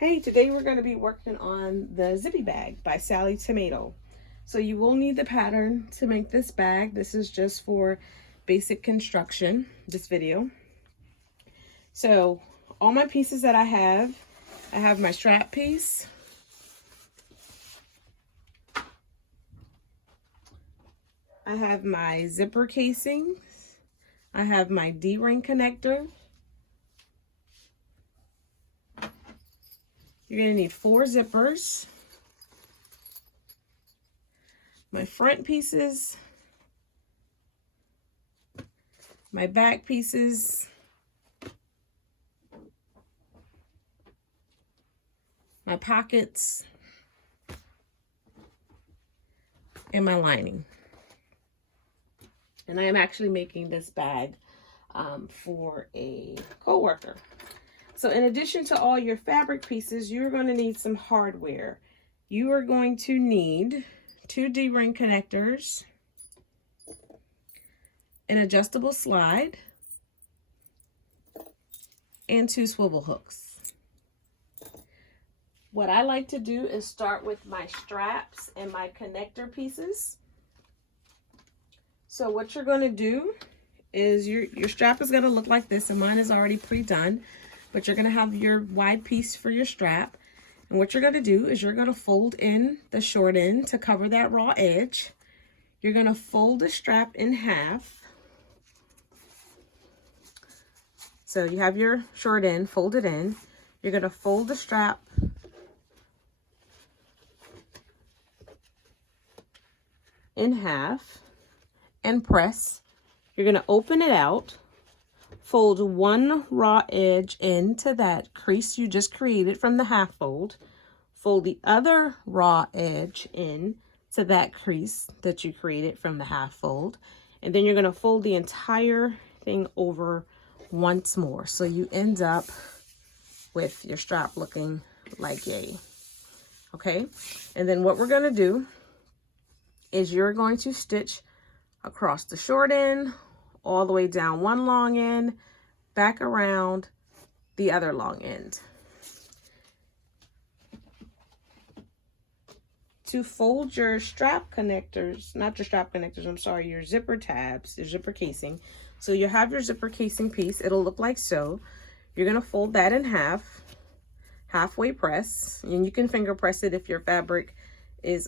Hey, today we're going to be working on the Zippy bag by Sally Tomato. So you will need the pattern to make this bag. This is just for basic construction, this video. So all my pieces that I have my strap piece, I have my zipper casings, I have my D-ring connector. You're going to need 4 zippers, my front pieces, my back pieces, my pockets, and my lining. And I am actually making this bag for a co-worker. So in addition to all your fabric pieces, you're going to need some hardware. You are going to need 2 D-ring connectors, an adjustable slide, and 2 swivel hooks. What I like to do is start with my straps and my connector pieces. So what you're going to do is your strap is going to look like this, and mine is already pre-done. But you're going to have your wide piece for your strap. And what you're going to do is you're going to fold in the short end to cover that raw edge. You're going to fold the strap in half. So you have your short end folded in. You're going to fold the strap in half and press. You're going to open it out. Fold one raw edge into that crease you just created from the half fold. Fold the other raw edge in to that crease that you created from the half fold. And then you're going to fold the entire thing over once more. So you end up with your strap looking like yay. Okay. And then what we're going to do is you're going to stitch across the short end, all the way down one long end, back around the other long end. To fold your strap connectors, not your strap connectors, I'm sorry, your zipper tabs, your zipper casing. So you have your zipper casing piece, it'll look like so. You're gonna fold that in half, halfway press, and you can finger press it if your fabric is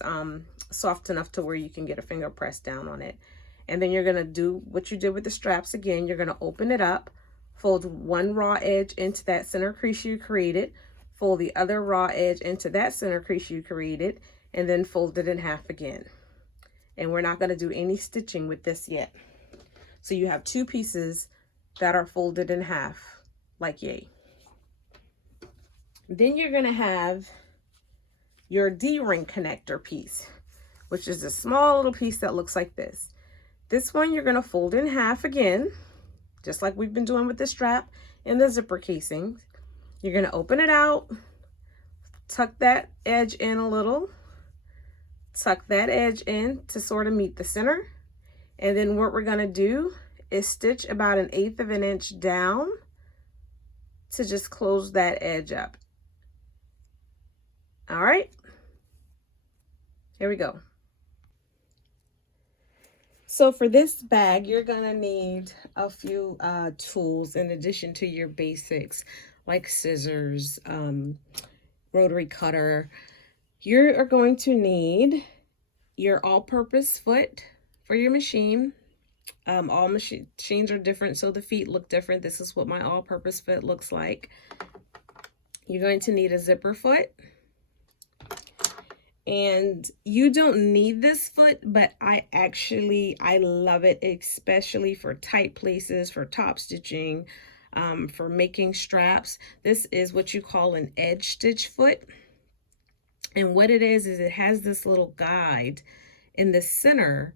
soft enough to where you can get a finger press down on it. And then you're going to do what you did with the straps again. You're going to open it up, fold one raw edge into that center crease you created, fold the other raw edge into that center crease you created, and then fold it in half again. And we're not going to do any stitching with this yet. So you have 2 pieces that are folded in half, like yay. Then you're going to have your D-ring connector piece, which is a small little piece that looks like this. This one you're going to fold in half again, just like we've been doing with the strap and the zipper casings. You're going to open it out, tuck that edge in a little, tuck that edge in to sort of meet the center. And then what we're going to do is stitch about 1/8 of an inch down to just close that edge up. All right, here we go. So for this bag, you're gonna need a few tools in addition to your basics, like scissors, rotary cutter. You are going to need your all-purpose foot for your machine. All machines are different, so the feet look different. This is what my all-purpose foot looks like. You're going to need a zipper foot. And you don't need this foot, but I love it, especially for tight places, for top stitching, for making straps. This is what you call an edge stitch foot. And what it is it has this little guide in the center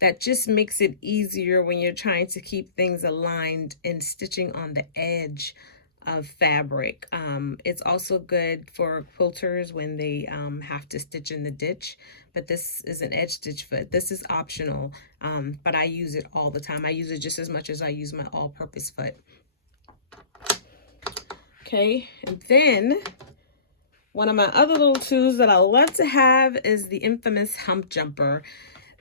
that just makes it easier when you're trying to keep things aligned and stitching on the edge of fabric. It's also good for quilters when they have to stitch in the ditch, but this is an edge stitch foot. This is optional, but I use it all the time. I use it just as much as I use my all-purpose foot. Okay, and then One of my other little tools that I love to have is the infamous Hump Jumper.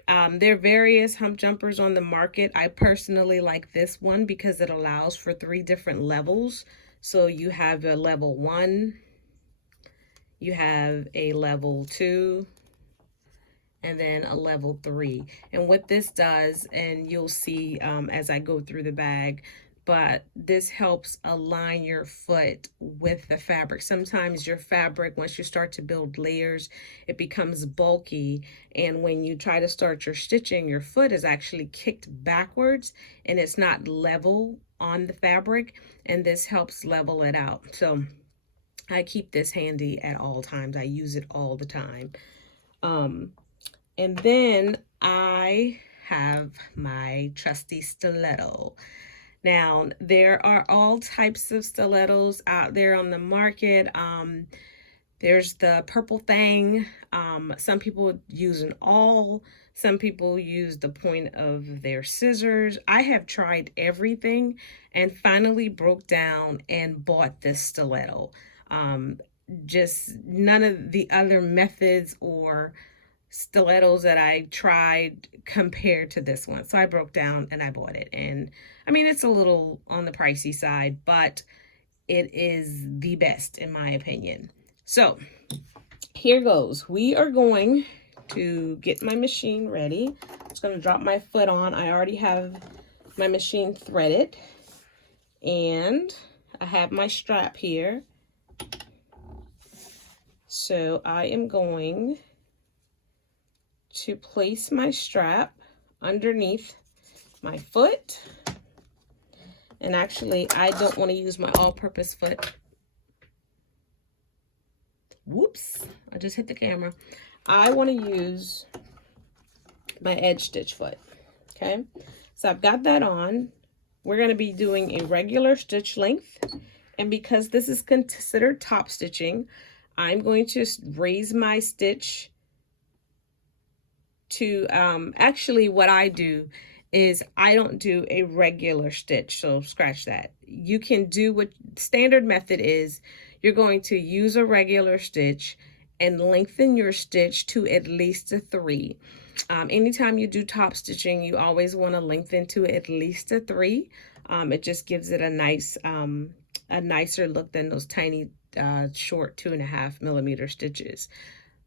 There are various hump jumpers on the market. I personally like this one because it allows for 3 different levels. So you have a level 1, you have a level 2, and then a level 3. And what this does, and you'll see as I go through the bag, but this helps align your foot with the fabric. Sometimes your fabric, once you start to build layers, it becomes bulky, and when you try to start your stitching, your foot is actually kicked backwards and it's not level on the fabric, and this helps level it out. So I keep this handy at all times. I use it all the time. And then I have my trusty stiletto. Now, there are all types of stilettos out there on the market. There's the purple thing. Some people use an awl. Some people use the point of their scissors. I have tried everything and finally broke down and bought this stiletto. Just none of the other methods or stilettos that I tried compared to this one. So I broke down and I bought it. And I mean, it's a little on the pricey side, but it is the best in my opinion. So here goes. We are going to get my machine ready. I'm just going to drop my foot on. I already have my machine threaded and I have my strap here. So I am going to place my strap underneath my foot. And actually, I don't want to use my all-purpose foot. Whoops, I just hit the camera. I want to use my edge stitch foot. Okay, so I've got that on. We're going to be doing a regular stitch length. And because this is considered top stitching, I'm going to raise my stitch to, actually what I do is I don't do a regular stitch, so scratch that. You can do what standard method is. You're going to use a regular stitch and lengthen your stitch to at least a 3. Anytime you do top stitching, you always want to lengthen to at least a 3. It just gives it a nice, a nicer look than those tiny, short 2.5 millimeter stitches.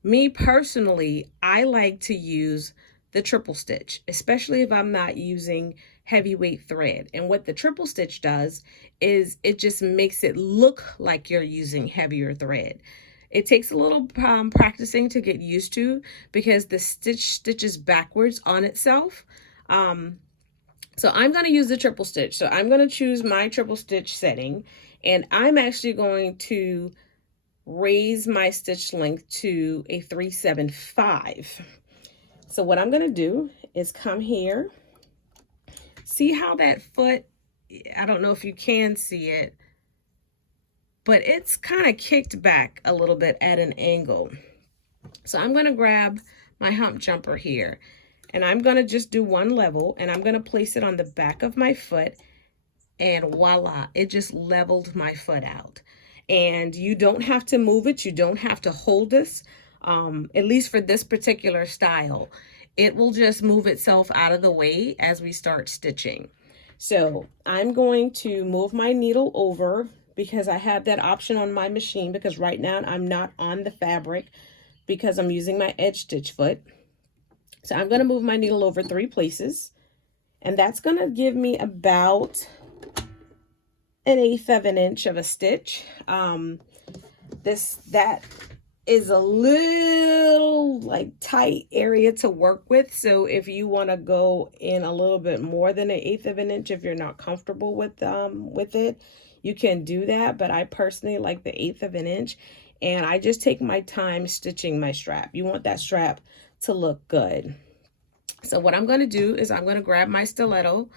Me personally, I like to use the triple stitch, especially if I'm not using heavyweight thread. And what the triple stitch does is it just makes it look like you're using heavier thread. It takes a little practicing to get used to because the stitch stitches backwards on itself. So I'm going to use the triple stitch. So I'm going to choose my triple stitch setting, and I'm actually going to raise my stitch length to a 375. So what I'm going to do is come here. See how that foot, I don't know if you can see it, but it's kind of kicked back a little bit at an angle. So I'm going to grab my hump jumper here, and I'm going to just do one level, and I'm going to place it on the back of my foot, and voila, it just leveled my foot out. And you don't have to move it. You don't have to hold this, at least for this particular style. It will just move itself out of the way as we start stitching. So I'm going to move my needle over because I have that option on my machine, because right now I'm not on the fabric because I'm using my edge stitch foot. So I'm going to move my needle over 3 places, and that's going to give me about 1/8 of an inch of a stitch. That is a little like tight area to work with. So if you want to go in a little bit more than 1/8 of an inch, if you're not comfortable with it, you can do that. But I personally like the 1/8 of an inch, and I just take my time stitching my strap. You want that strap to look good. So what I'm going to do is I'm going to grab my stiletto,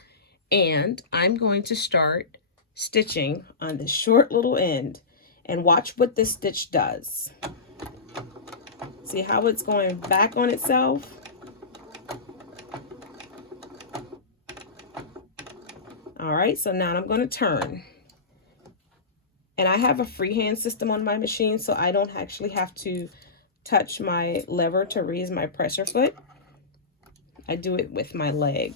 and I'm going to start stitching on the short little end, and watch what this stitch does. See how it's going back on itself? All right, so now I'm going to turn. And I have a freehand system on my machine, so I don't actually have to touch my lever to raise my presser foot. I do it with my leg.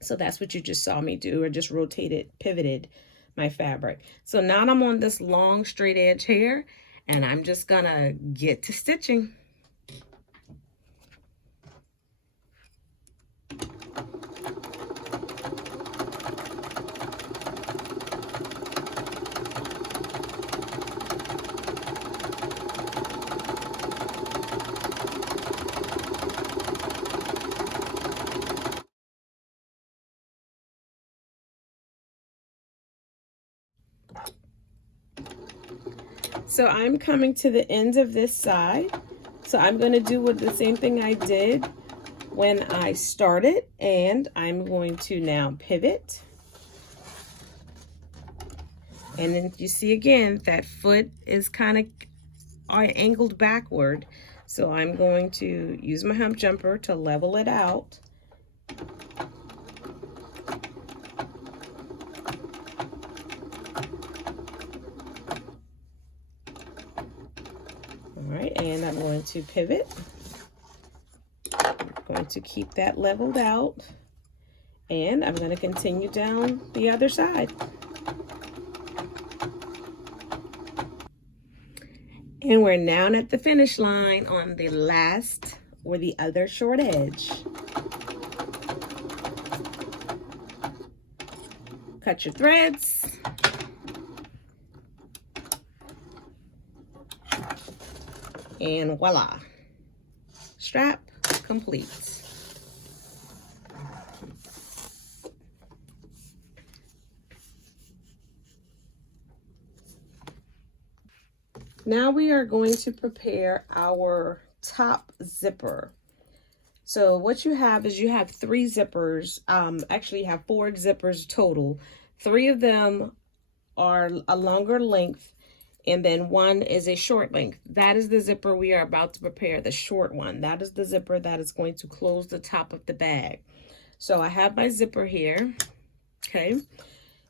So that's what you just saw me do, or just rotated, pivoted my fabric. So now I'm on this long straight edge here, and I'm just gonna get to stitching. So I'm coming to the end of this side. So I'm going to do the same thing I did when I started, and I'm going to now pivot. And then you see again, that foot is kind of angled backward. So I'm going to use my hump jumper to level it out. All right, and I'm going to pivot. I'm going to keep that leveled out, and I'm going to continue down the other side. And we're now at the finish line on the last or the other short edge. Cut your threads. And voila, strap complete. Now we are going to prepare our top zipper. So what you have is you have 3 zippers. Actually, you have 4 zippers total. 3 of them are a longer length, and then 1 is a short length. That is the zipper we are about to prepare, the short one. That is the zipper that is going to close the top of the bag. So I have my zipper here, okay?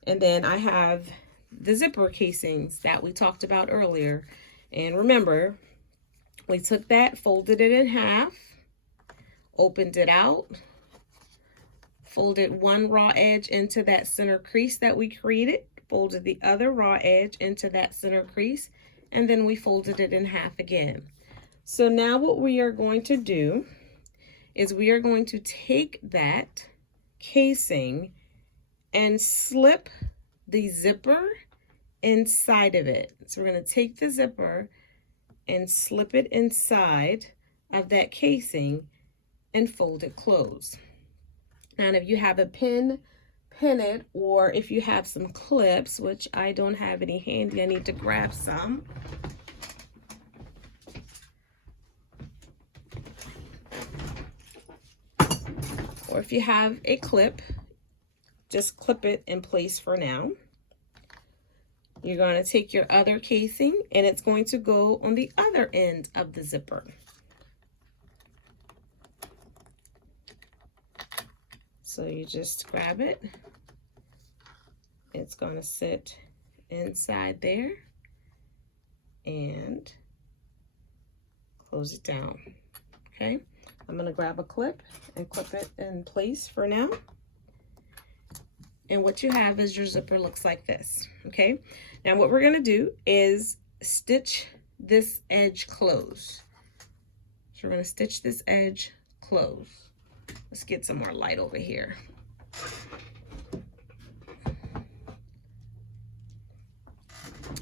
And then I have the zipper casings that we talked about earlier. And remember, we took that, folded it in half, opened it out, folded one raw edge into that center crease that we created, folded the other raw edge into that center crease, and then we folded it in half again. So now what we are going to do is we are going to take that casing and slip the zipper inside of it. So we're going to take the zipper and slip it inside of that casing and fold it closed. And if you have a pin, pin it, or if you have some clips, which I don't have any handy, I need to grab some. Or if you have a clip, just clip it in place for now. You're going to take your other casing and it's going to go on the other end of the zipper. So you just grab it. It's going to sit inside there and close it down. Okay, I'm going to grab a clip and clip it in place for now. And what you have is your zipper looks like this. Okay, now what we're going to do is stitch this edge closed. So we're going to stitch this edge closed. Let's get some more light over here.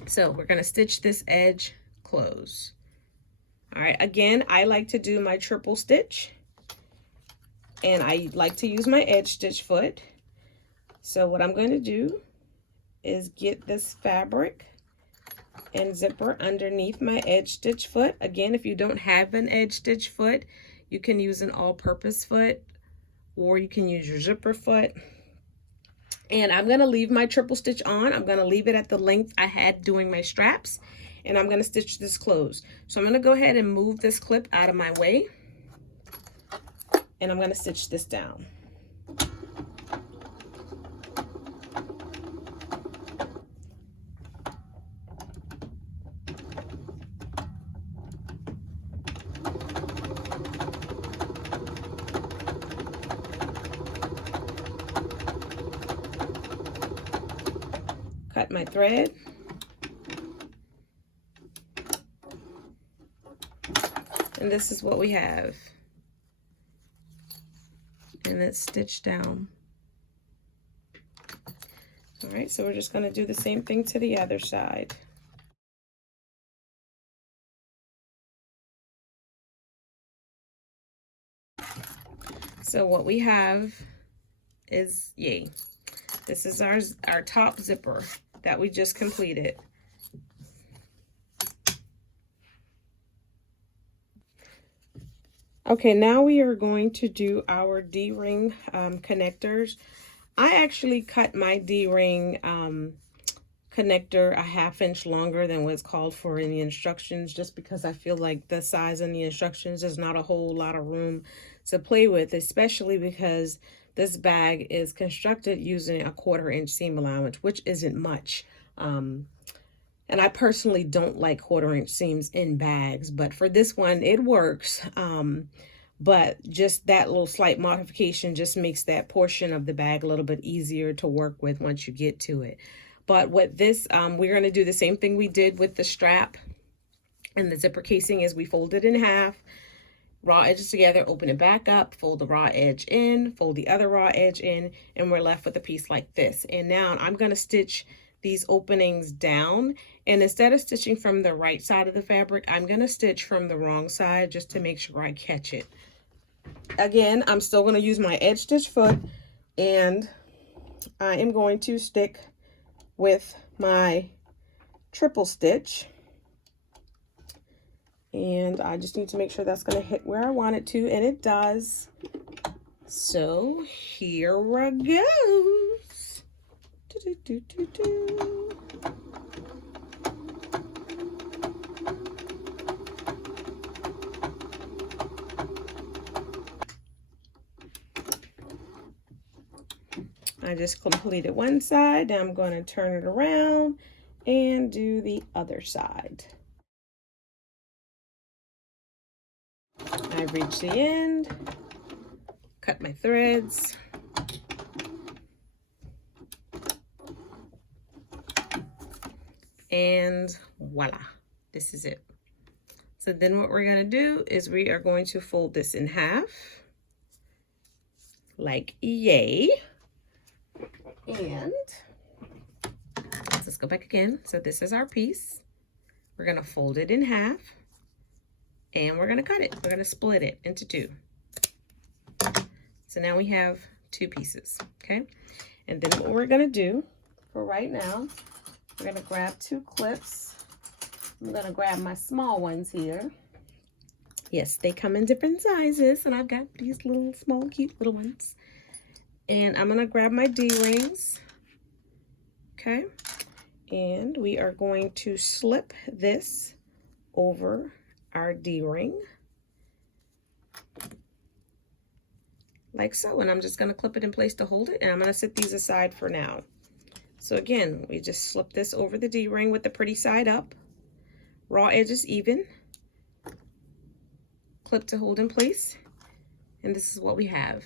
So we're going to stitch this edge closed. All right, again, I like to do my triple stitch, and I like to use my edge stitch foot. So what I'm going to do is get this fabric and zipper underneath my edge stitch foot. Again, if you don't have an edge stitch foot, you can use an all-purpose foot, or you can use your zipper foot. And I'm going to leave my triple stitch on. I'm going to leave it at the length I had doing my straps, and I'm going to stitch this closed. So I'm going to go ahead and move this clip out of my way, and I'm going to stitch this down. cut my thread. And this is what we have. And it's stitched down. All right, so we're just going to do the same thing to the other side. So what we have is, yay, this is our top zipper that we just completed. Okay, now we are going to do our D-ring connectors. I actually cut my D-ring connector a 1/2 inch longer than what's called for in the instructions, just because I feel like the size in the instructions is not a whole lot of room to play with, especially because this bag is constructed using a 1/4 inch seam allowance, which isn't much. And I personally don't like 1/4 inch seams in bags, but for this one, it works. But just that little slight modification just makes that portion of the bag a little bit easier to work with once you get to it. But with this, we're going to do the same thing we did with the strap and the zipper casing, is we fold it in half, raw edges together, open it back up, fold the raw edge in, fold the other raw edge in, and we're left with a piece like this. And now I'm going to stitch these openings down, and instead of stitching from the right side of the fabric, I'm going to stitch from the wrong side just to make sure I catch it. Again, I'm still going to use my edge stitch foot, and I am going to stick with my triple stitch, and I just need to make sure that's going to hit where I want it to, and it does. So here we goes. I just completed one side. Now I'm going to turn it around and do the other side. I've reached the end, cut my threads, and voila, this is it. So then what we're going to do is we are going to fold this in half, like yay. And let's go back again. So this is our piece. We're going to fold it in half, and we're going to cut it. We're going to split it into two. So now we have two pieces, okay? And then what we're going to do for right now, we're going to grab two clips. I'm going to grab my small ones here. Yes, they come in different sizes, and I've got these little small cute little ones. And I'm going to grab my D-rings, okay? And we are going to slip this over our D-ring, like so. And I'm just going to clip it in place to hold it, and I'm going to set these aside for now. So again, we just slip this over the D-ring with the pretty side up, raw edges even, clip to hold in place, and this is what we have.